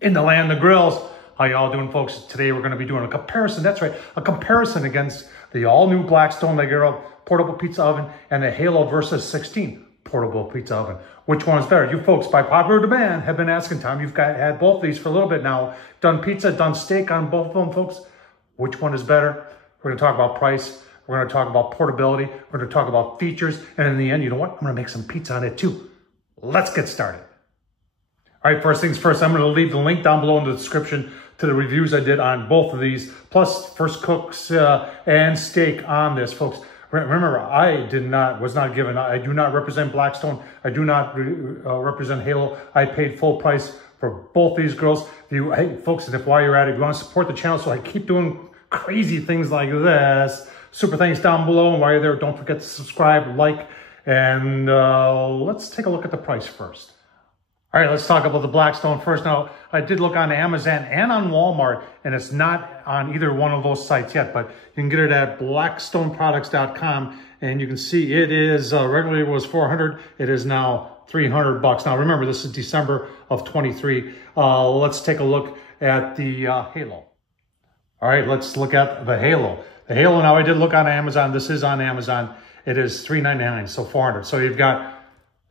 In the land of grills. How y'all doing, folks? Today we're going to be doing a comparison. That's right, a comparison against the all-new Blackstone Leggero portable pizza oven and the Halo Versus 16 portable pizza oven. Which one is better? You folks, by popular demand, have been asking. Tom, you've had both of these for a little bit now. Done pizza, done steak on both of them, folks. Which one is better? We're going to talk about price. We're going to talk about portability. We're going to talk about features. And in the end, you know what? I'm going to make some pizza on it too. Let's get started. All right, first things first, I'm going to leave the link down below in the description to the reviews I did on both of these, plus first cooks and steak on this, folks. Remember, I was not given, I do not represent Blackstone. I do not represent Halo. I paid full price for both these grills. Hey, folks, and if while you're at it, you want to support the channel so I keep doing crazy things like this, super thanks down below. And while you're there, don't forget to subscribe, like, and let's take a look at the price first. All right, let's talk about the Blackstone first. Now, I did look on Amazon and on Walmart, and it's not on either one of those sites yet, but you can get it at blackstoneproducts.com, and you can see it is, regularly was $400. It is now $300. Now, remember, this is December of 23. Let's take a look at the Halo. All right, let's look at the Halo. The Halo, now I did look on Amazon. This is on Amazon. It is $399, so $400. So you've got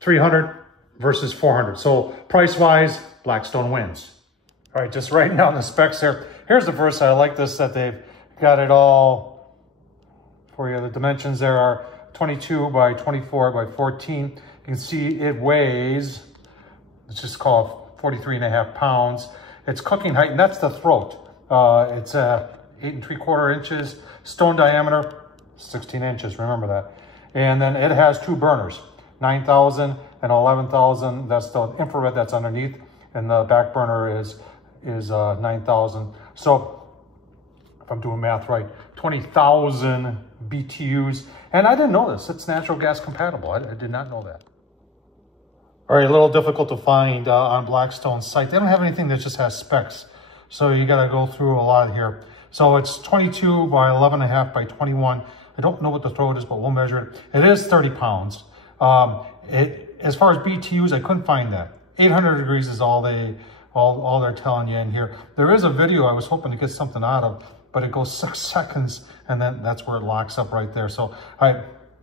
$300 versus $400. So price-wise, Blackstone wins. All right, just writing down the specs here. Here's the first side. I like this, that they've got it all for you. The dimensions there are 22 by 24 by 14. You can see it weighs, let's just call it 43.5 pounds. It's cooking height, and that's the throat. It's 8 3/4 inches. Stone diameter, 16 inches, remember that. And then it has two burners, 9,000 and 11,000. That's the infrared that's underneath, and the back burner is 9,000. So if I'm doing math right, 20,000 BTUs. And I didn't know this. It's natural gas compatible. I did not know that. All right, a little difficult to find on Blackstone's site. They don't have anything that just has specs, so you got to go through a lot here. So it's 22 by 11.5 by 21. I don't know what the throat is, but we'll measure it. It is 30 pounds. As far as BTUs, I couldn't find that. 800 degrees is all they're telling you in here. There is a video I was hoping to get something out of, but it goes 6 seconds, and then that's where it locks up right there. So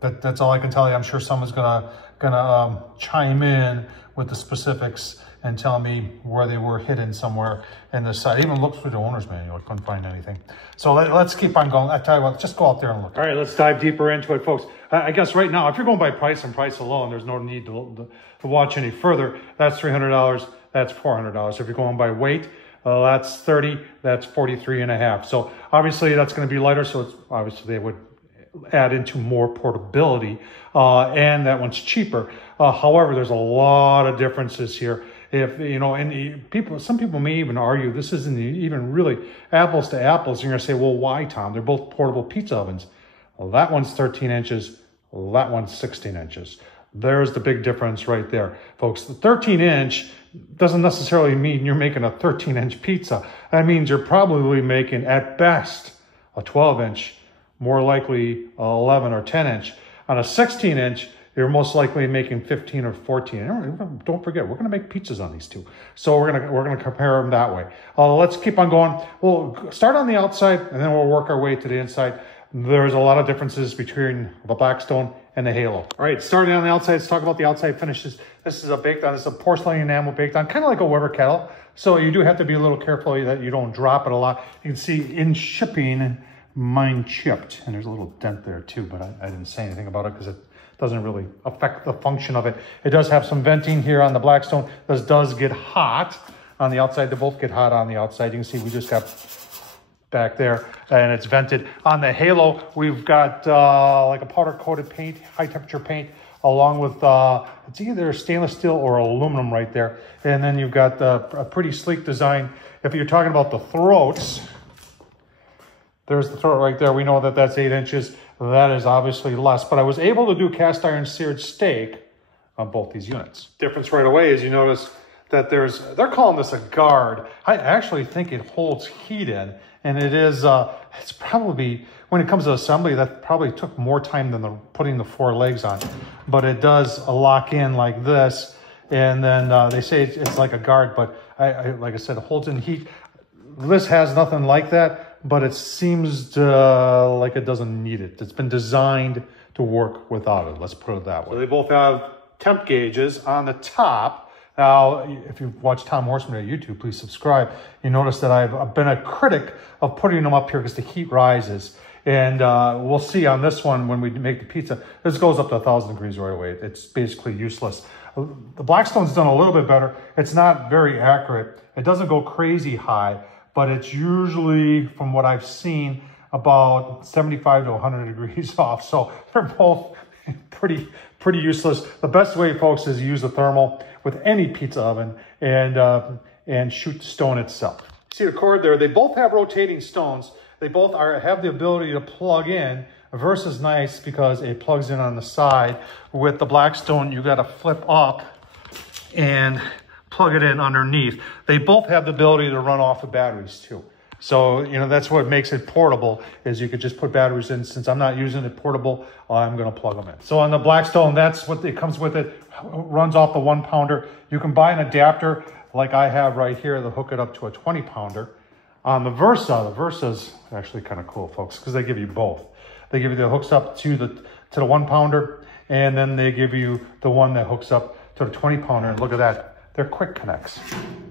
that's all I can tell you. I'm sure someone's gonna chime in with the specifics and tell me where they were hidden somewhere in the site. I even looked through the owner's manual, I couldn't find anything. So let's keep on going. I tell you what, just go out there and look. All right, let's dive deeper into it, folks. I guess right now, if you're going by price and price alone, there's no need to watch any further. That's $300, that's $400. If you're going by weight, that's 30, that's 43.5. So obviously that's gonna be lighter, so it's obviously they would add into more portability, and that one's cheaper. However, there's a lot of differences here. If, you know, and some people may even argue this isn't even really apples to apples. You're going to say, well, why, Tom? They're both portable pizza ovens. Well, that one's 13 inches. That one's 16 inches. There's the big difference right there, folks. The 13-inch doesn't necessarily mean you're making a 13-inch pizza. That means you're probably making, at best, a 12-inch, more likely 11 or 10-inch. On a 16-inch, you're most likely making 15 or 14. And don't forget, we're going to make pizzas on these two. So we're going to compare them that way. Let's keep on going. We'll start on the outside, and then we'll work our way to the inside. There's a lot of differences between the Blackstone and the Halo. All right, starting on the outside, let's talk about the outside finishes. This is a baked on. This is a porcelain enamel baked on, kind of like a Weber kettle. So you do have to be a little careful that you don't drop it a lot. You can see in shipping, mine chipped, and there's a little dent there too, but I didn't say anything about it because it doesn't really affect the function of it. It does have some venting here on the Blackstone. This does get hot on the outside. They both get hot on the outside. You can see we just got back there, and it's vented. On the Halo, we've got like a powder-coated paint, high-temperature paint, along with, it's either stainless steel or aluminum right there. And then you've got a pretty sleek design. If you're talking about the throats, there's the throat right there. We know that that's 8 inches. That is obviously less, but I was able to do cast iron seared steak on both these units. Difference right away is you notice that they're calling this a guard. I actually think it holds heat in, and it is, it's probably, when it comes to assembly, that probably took more time than putting the 4 legs on, but it does lock in like this. And then they say it's like a guard, but like I said, it holds in heat. This has nothing like that, but it seems like it doesn't need it. It's been designed to work without it. Let's put it that way. So they both have temp gauges on the top. Now, if you've watched Tom Horsman on YouTube, please subscribe. You notice that I've been a critic of putting them up here because the heat rises. And we'll see on this one when we make the pizza. This goes up to 1,000 degrees right away. It's basically useless. The Blackstone's done a little bit better. It's not very accurate. It doesn't go crazy high, but it's usually, from what I've seen, about 75 to 100 degrees off. So they're both pretty useless. The best way, folks, is use a thermal with any pizza oven and shoot the stone itself. See the cord there? They both have rotating stones. They both have the ability to plug in. Versus nice because it plugs in on the side. With the Blackstone, you got to flip up and plug it in underneath. They both have the ability to run off of batteries too. So, you know, that's what makes it portable, is you could just put batteries in. Since I'm not using it portable, I'm going to plug them in. So on the Blackstone, that's what it comes with. It runs off the 1-pounder. You can buy an adapter like I have right here to hook it up to a 20-pounder. On the Versa's actually kind of cool, folks, because they give you both. They give you the hooks up to the 1-pounder, and then they give you the one that hooks up to the 20-pounder. And look at that. They're quick connects.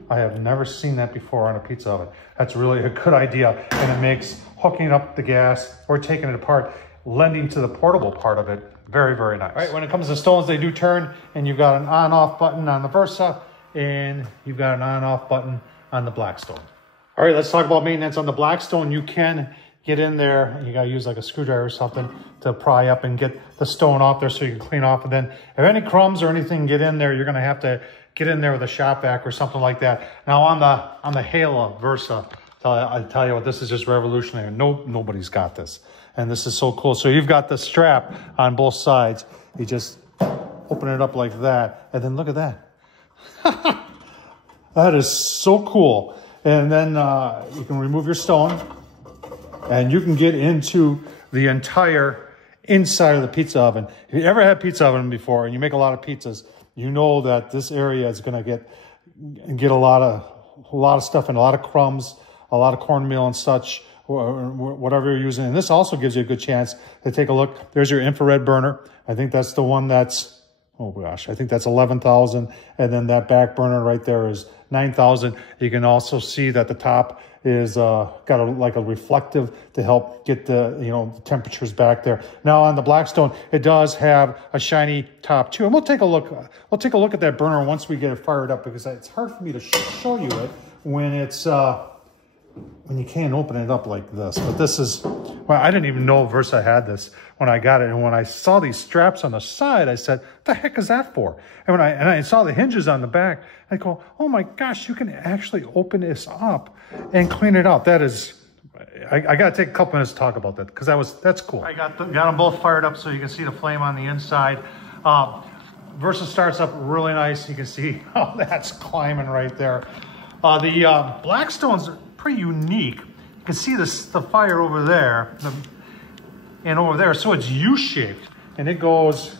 I have never seen that before on a pizza oven. That's really a good idea, and it makes hooking up the gas or taking it apart, lending to the portable part of it, very, very nice. All right, when it comes to stones, they do turn, and you've got an on-off button on the Versa, and you've got an on-off button on the Blackstone. All right, let's talk about maintenance on the Blackstone. You can get in there, and you gotta use like a screwdriver or something to pry up and get the stone off there so you can clean off. And then if any crumbs or anything get in there, you're gonna have to get in there with a shop vac or something like that. Now on the Halo Versa, I tell you what, this is just revolutionary. Nobody's got this. And this is so cool. So you've got the strap on both sides. You just open it up like that. And then look at that. That is so cool. And then you can remove your stone and you can get into the entire inside of the pizza oven. If you ever had a pizza oven before and you make a lot of pizzas, you know that this area is going to get a lot of stuff and a lot of crumbs, a lot of cornmeal and such, or whatever you're using. And this also gives you a good chance to take a look. There's your infrared burner. I think that's the one that's, oh gosh, I think that's 11,000. And then that back burner right there is 9,000. You can also see that the top is got like a reflective to help get the, the temperatures back there. Now on the Blackstone, it does have a shiny top too. And we'll take a look at that burner once we get it fired up, because it's hard for me to show you it when it's when you can't open it up like this. But this is, well, I didn't even know Versa had this when I got it. And when I saw these straps on the side, I said, what the heck is that for? And when I saw the hinges on the back, I go, oh my gosh, you can actually open this up and clean it out. That is, I got to take a couple minutes to talk about that, because that's cool. I got them both fired up so you can see the flame on the inside. Versa starts up really nice. You can see how that's climbing right there. The Blackstone's pretty unique. You can see the fire over there and over there. So it's U-shaped, and it goes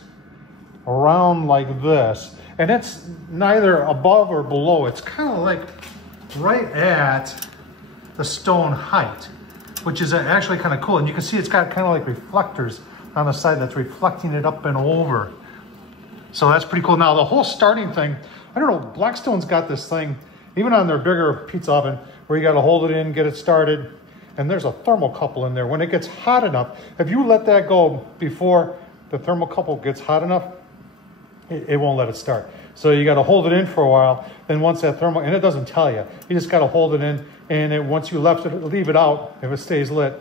around like this. And it's neither above or below. It's kind of like right at the stone height, which is actually kind of cool. And you can see it's got kind of like reflectors on the side that's reflecting it up and over. So that's pretty cool. Now the whole starting thing, I don't know, Blackstone's got this thing, even on their bigger pizza oven, where you got to hold it in, get it started, and there's a thermocouple in there. When it gets hot enough, if you let that go before the thermocouple gets hot enough, it won't let it start. So you got to hold it in for a while. Then once that and it doesn't tell you, you just got to hold it in, and once you leave it out, if it stays lit,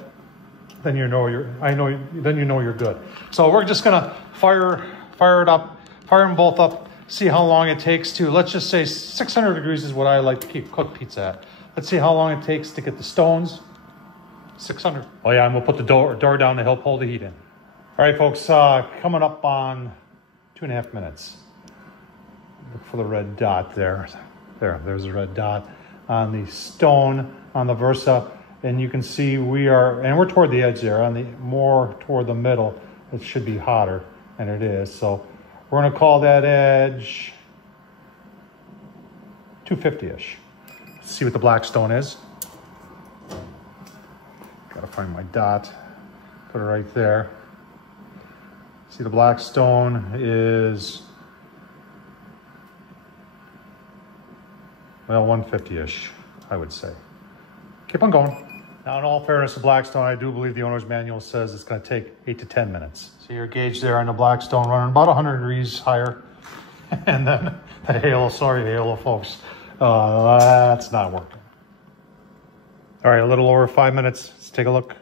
then you know you're good. So we're just gonna fire it up, fire them both up, see how long it takes to, let's just say 600 degrees is what I like to cook pizza at. Let's see how long it takes to get the stones. 600. Oh yeah, and we'll put the door down to help hold the heat in. All right, folks, coming up on 2.5 minutes. Look for the red dot there. There's a red dot on the stone on the Versa. And you can see we're toward the edge there, more toward the middle. It should be hotter, and it is. So we're gonna call that edge 250-ish. see what the Blackstone is. Gotta find my dot, put it right there. See, the Blackstone is, well, 150-ish, I would say. Keep on going. Now, in all fairness to Blackstone, I do believe the owner's manual says it's gonna take 8 to 10 minutes. So your gauge there on the Blackstone running about 100 degrees higher. And then the halo, sorry, the halo, folks. That's not working. All right, a little over 5 minutes. Let's take a look.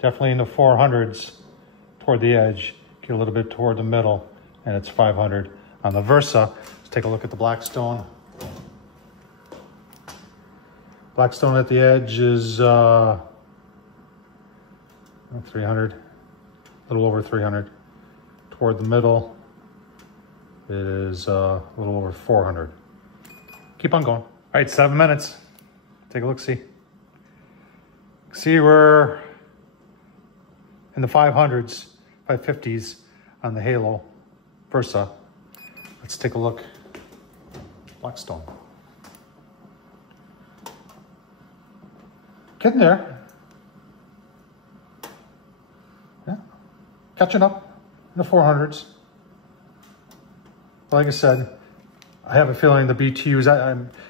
Definitely in the 400s toward the edge. Get a little bit toward the middle, and it's 500 on the Versa. Let's take a look at the Blackstone. Blackstone at the edge is 300, a little over 300. Toward the middle, it is a little over 400. Keep on going. All right, 7 minutes. Take a look, see. See, we're in the 500s, 550s on the Halo Versa. Let's take a look. Blackstone. Getting there. Yeah, catching up in the 400s. Like I said, I have a feeling the BTUs,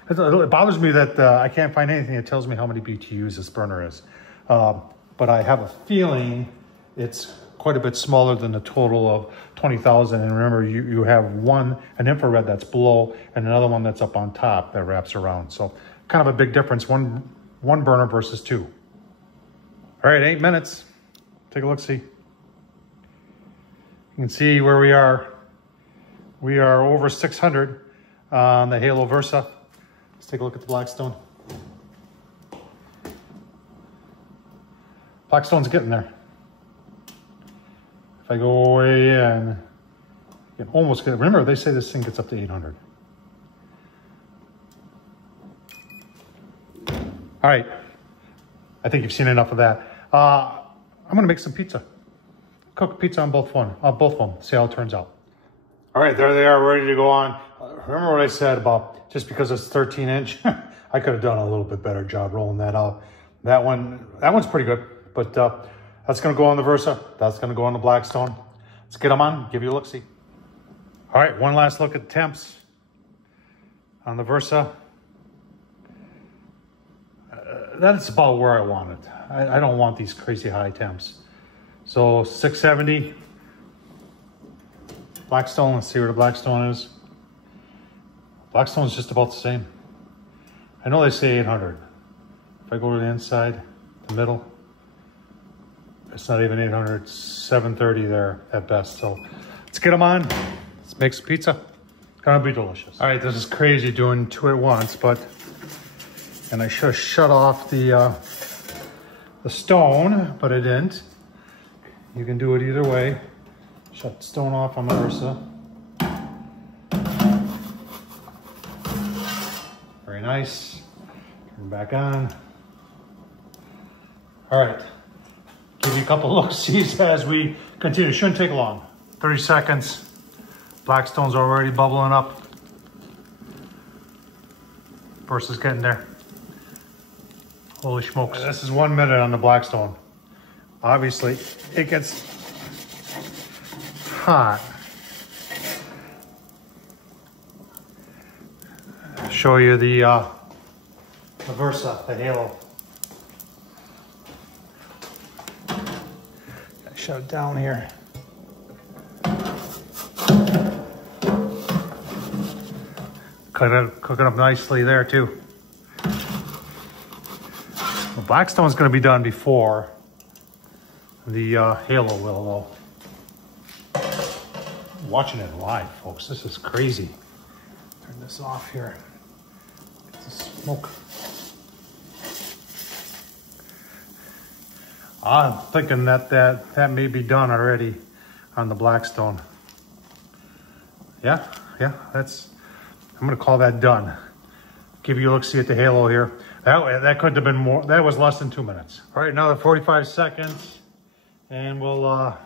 it bothers me that I can't find anything that tells me how many BTUs this burner is. But I have a feeling it's quite a bit smaller than the total of 20,000. And remember, you have an infrared that's below and another one that's up on top that wraps around. So kind of a big difference, one burner versus two. All right, 8 minutes. Take a look, see. You can see where we are. We are over 600 on the Halo Versa. Let's take a look at the Blackstone. Blackstone's getting there. If I go way in, you can almost get it. Remember, they say this thing gets up to 800. All right, I think you've seen enough of that. I'm gonna make some pizza. Cook pizza on both of them, see how it turns out. All right, there they are, ready to go on. Remember what I said about just because it's 13-inch, I could have done a little bit better job rolling that out. That one's pretty good, but that's gonna go on the Versa. That's gonna go on the Blackstone. Let's get them on, give you a look-see. All right, one last look at the temps on the Versa. That's about where I want it. I don't want these crazy high temps. So 670. Blackstone, let's see where the Blackstone is. Blackstone's just about the same. I know they say 800. If I go to the inside, the middle, it's not even 800, it's 730 there at best. So let's get them on. Let's make some pizza. It's gonna be delicious. All right, this is crazy doing two at once, and I should have shut off the stone, but I didn't. You can do it either way. Shut the stone off on the Versa. Very nice. Turn back on. All right. Give you a couple look-sees as we continue. Shouldn't take long. 30 seconds. Blackstone's already bubbling up. Versa's getting there. Holy smokes. This is 1 minute on the Blackstone. Obviously, it gets hot. Show you the Versa, the Halo. Shut it down here. Cooking up nicely there too. The Blackstone's going to be done before the Halo will, though. I'm watching it live, folks. This is crazy. Turn this off here. Get the smoke. I'm thinking that may be done already on the Blackstone. Yeah, I'm gonna call that done. Give you a look-see at the Halo here. That couldn't have been more, that was less than 2 minutes. All right, another 45 seconds and we'll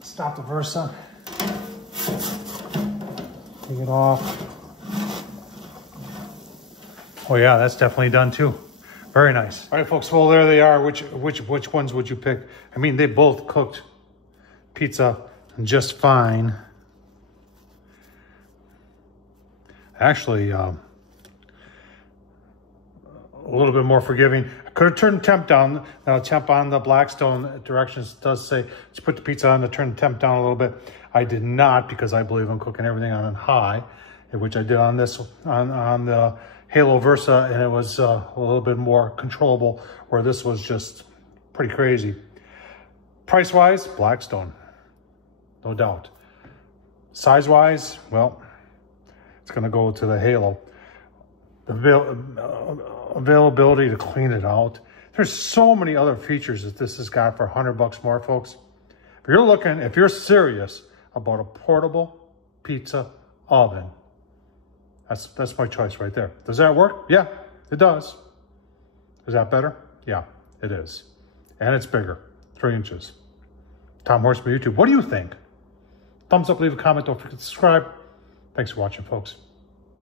stop the Versa. Take it off. Oh yeah, that's definitely done too. Very nice. All right, folks, well, there they are. Which ones would you pick? I mean, they both cooked pizza just fine. Actually, a little bit more forgiving. I could have turned the temp down. Now, temp on the Blackstone directions does say to put the pizza on to turn the temp down a little bit. I did not, because I believe I'm cooking everything on high, which I did on this, on the Halo Versa, and it was a little bit more controllable, where this was just pretty crazy. Price-wise, Blackstone, no doubt. Size-wise, well, it's gonna go to the Halo. The availability to clean it out. There's so many other features that this has got for 100 bucks more, folks. If you're serious about a portable pizza oven, that's my choice right there. Does that work? Yeah, it does. Is that better? Yeah, it is. And it's bigger, 3 inches. Tom Horsman YouTube, what do you think? Thumbs up, leave a comment, don't forget to subscribe. Thanks for watching, folks.